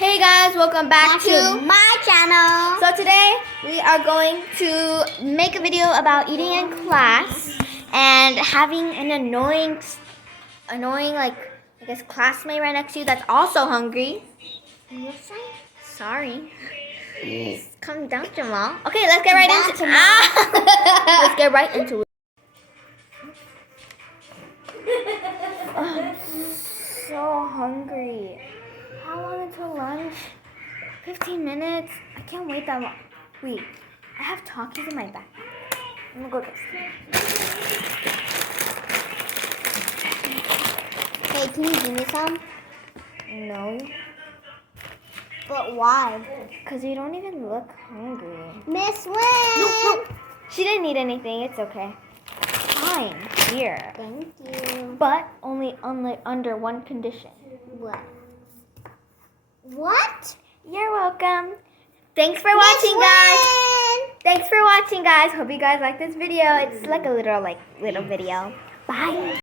Hey guys, welcome back to my channel. So today we are going to make a video about eating in class and having an annoying like I guess classmate right next to you that's also hungry. Sorry. Calm down, Jamal. Okay, let's get right into it. Let's get right into it. Oh, I'm so hungry. How long until lunch? 15 minutes? I can't wait that long. Wait, I have Takis in my backpack. I'm gonna go get some. Hey, can you give me some? No, But why? because you don't even look hungry. Miss Wynn! She didn't need anything. It's okay. Fine, here. Thank you. But only under one condition. What? What? You're welcome. Thanks for watching, guys. Thanks for watching, guys. Hope you guys like this video. It's like a little video. Bye.